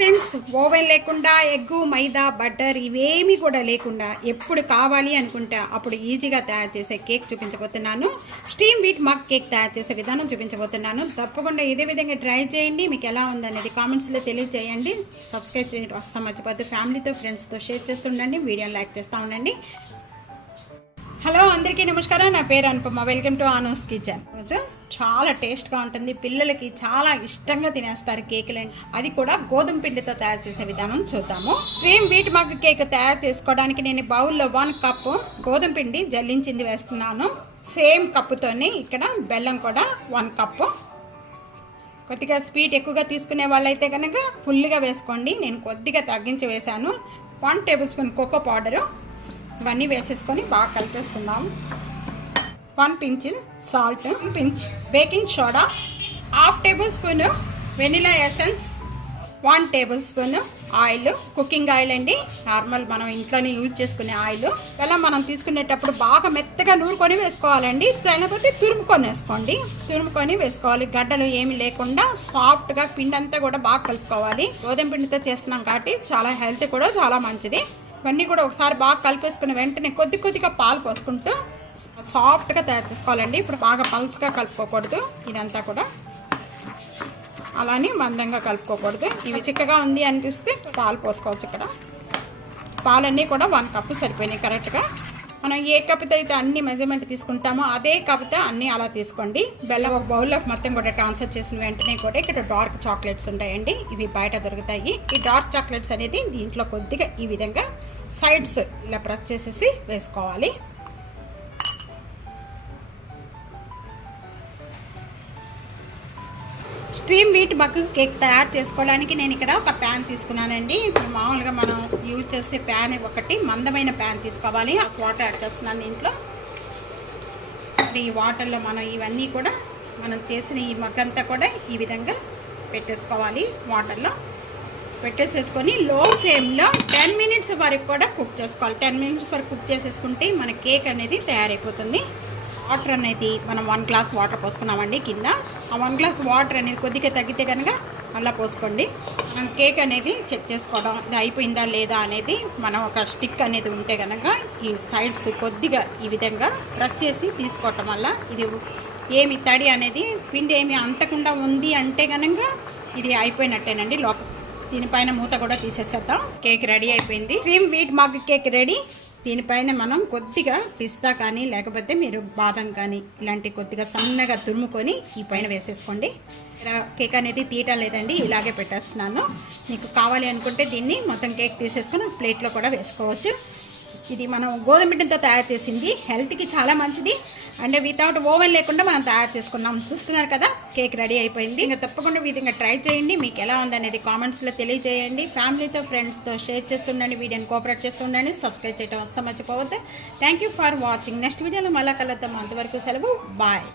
Friends, oven లేకుండా egg మైదా butter ఇవేమీ కూడా లేకుండా ఎప్పుడు కావాలి అనుకుంటే అప్పుడు ఈజీగా తయారు చేసే కేక్ చూపించబోతున్నాను. స్టీమ్ వీట్ మగ్ కేక్ తయారు చేసే విధానం చూపించబోతున్నాను. తప్పకుండా ఇదే విధంగా ట్రై చేయండి. మీకు ఎలా ఉందనేది కామెంట్స్లో తెలియజేయండి. సబ్స్క్రైబ్ చేయడం అస్సలు మర్చిపోద్దు. ఫ్యామిలీతో ఫ్రెండ్స్తో షేర్ చేస్తుండండి. వీడియోని లైక్ చేస్తూ ఉండండి. హలో అందరికీ నమస్కారం. నా పేరు Anupama. Welcome to Anu's kitchen. చాలా టేస్ట్గా ఉంటుంది. పిల్లలకి చాలా ఇష్టంగా తినేస్తారు కేకులని. అది కూడా గోధుమ పిండితో తయారు చేసే విధానం చూద్దాము. స్టీమ్ వీట్ మగ్ కేక్ తయారు చేసుకోవడానికి నేను బౌల్లో 1 కప్పు గోధుమ పిండి జల్లించింది వేస్తున్నాను. సేమ్ కప్పుతోనే ఇక్కడ బెల్లం కూడా 1 కప్పు. కొద్దిగా స్వీట్ ఎక్కువగా తీసుకునే వాళ్ళైతే కనుక ఫుల్గా వేసుకోండి. నేను కొద్దిగా తగ్గించి వేశాను. 1 టేబుల్ స్పూన్ కోకో పౌడరు ఇవన్నీ వేసేసుకొని బాగా కలిపేసుకుందాం. 1 pinch salt, 1 pinch baking soda, 1/2 table spoon vanilla essence, 1 table spoon oil, cooking oil అండి, నార్మల్ మనం ఇంట్లోనే యూజ్ చేసుకునే ఆయిల్. ఇలా మనం తీసుకునేటప్పుడు బాగా మెత్తగా నూరుకొని వేసుకోవాలండి. లేకపోతే తురుముకొని వేసుకోవాలి. గడ్డలు ఏమి లేకుండా సాఫ్ట్గా పిండి అంతా కూడా బాగా కలుపుకోవాలి. గోధుమ పిండితో చేస్తున్నాం కాబట్టి చాలా హెల్త్ కూడా చాలా మంచిది. ఇవన్నీ కూడా ఒకసారి బాగా కలిపేసుకుని వెంటనే కొద్దిగా పాలు పోసుకుంటూ సాఫ్ట్గా తయారు చేసుకోవాలండి. ఇప్పుడు బాగా పల్స్గా కలుపుకోకూడదు. ఇదంతా కూడా అలానే మందంగా కలుపుకోకూడదు. ఇవి చిక్కగా ఉంది అనిపిస్తే పాలు పోసుకోవచ్చు. ఇక్కడ పాలన్నీ కూడా 1 కప్పు సరిపోయినాయి కరెక్ట్గా. మనం ఏ కప్పుతో అయితే అన్ని మెజర్మెంట్ తీసుకుంటామో అదే కప్పుతో అన్నీ అలా తీసుకోండి. బెల్లం ఒక బౌల్లోకి మొత్తం కూడా ట్రాన్స్ఫర్ చేసిన వెంటనే కూడా ఇక్కడ డార్క్ చాక్లెట్స్ ఉంటాయండి. ఇవి బయట దొరుకుతాయి. ఈ డార్క్ చాక్లెట్స్ అనేది దీంట్లో కొద్దిగా ఈ విధంగా సైడ్స్ ఇలా ప్రెస్ చేసేసి వేసుకోవాలి. స్టీమ్ వీట్ మగ్ కేక్ తయారు చేసుకోవడానికి నేను ఇక్కడ ఒక ప్యాన్ తీసుకున్నానండి. ఇప్పుడు మామూలుగా మనం యూజ్ చేసే ప్యాన్ ఒకటి మందమైన ప్యాన్ తీసుకోవాలి. ఆ వాటర్ యాడ్ చేస్తున్నాను దీంట్లో. ఇప్పుడు ఈ వాటర్లో మనం ఇవన్నీ కూడా మనం చేసిన ఈ మగ్ అంతా కూడా ఈ విధంగా పెట్టేసుకోవాలి. వాటర్లో పెట్టేసేసుకొని లో ఫ్లేమ్లో 10 మినిట్స్ వరకు కూడా కుక్ చేసుకోవాలి. 10 మినిట్స్ వరకు కుక్ చేసేసుకుంటే మన కేక్ అనేది తయారైపోతుంది. వాటర్ అనేది మనం 1 గ్లాస్ వాటర్ పోసుకున్నామండి కింద. ఆ 1 గ్లాస్ వాటర్ అనేది కొద్దిగా తగ్గితే కనుక అలా పోసుకోండి. మనం కేక్ అనేది చెక్ చేసుకోవడం ఇది అయిపోయిందా లేదా అనేది మనం ఒక స్టిక్ అనేది ఉంటే కనుక ఈ సైడ్స్ కొద్దిగా ఈ విధంగా ప్రెస్ చేసి తీసుకోవటం వల్ల ఇది ఏమి తడి అనేది పిండి ఏమి అంటకుండా ఉంది అంటే కనుక ఇది అయిపోయినట్టేనండి. లోపల దీనిపైన మూత కూడా తీసేసేద్దాం. కేక్ రెడీ అయిపోయింది. Steam wheat mug cake ready. దీనిపైన మనం కొద్దిగా పిస్తా కానీ లేకపోతే మీరు బాదం కానీ ఇలాంటి కొద్దిగా సన్నగా తురుముకొని ఈ పైన వేసేసుకోండి. కేక్ అనేది తీయటం లేదండి, ఇలాగే పెట్టేస్తున్నాను. మీకు కావాలి అనుకుంటే దీన్ని మొత్తం కేక్ తీసేసుకొని ప్లేట్లో కూడా వేసుకోవచ్చు. ఇది మనం గోధుమ పిండితో తయారు చేసింది. హెల్త్కి చాలా మంచిది. అంటే వితౌట్ ఓవెన్ లేకుండా మనం తయారు చేసుకున్నాం. చూస్తున్నారు కదా, కేక్ రెడీ అయిపోయింది. ఇంకా తప్పకుండా విధంగా ట్రై చేయండి. మీకు ఎలా ఉందనేది కామెంట్స్లో తెలియజేయండి. ఫ్యామిలీతో ఫ్రెండ్స్తో షేర్ చేస్తుండండి. వీడియోని కోఆపరేట్ చేస్తుండండి. సబ్స్క్రైబ్ చేయడం అస్సలు మర్చిపోవద్దు. Thank you for watching. Next వీడియోలో మళ్ళా కలుద్దాం. అంతవరకు సెలవు. బాయ్.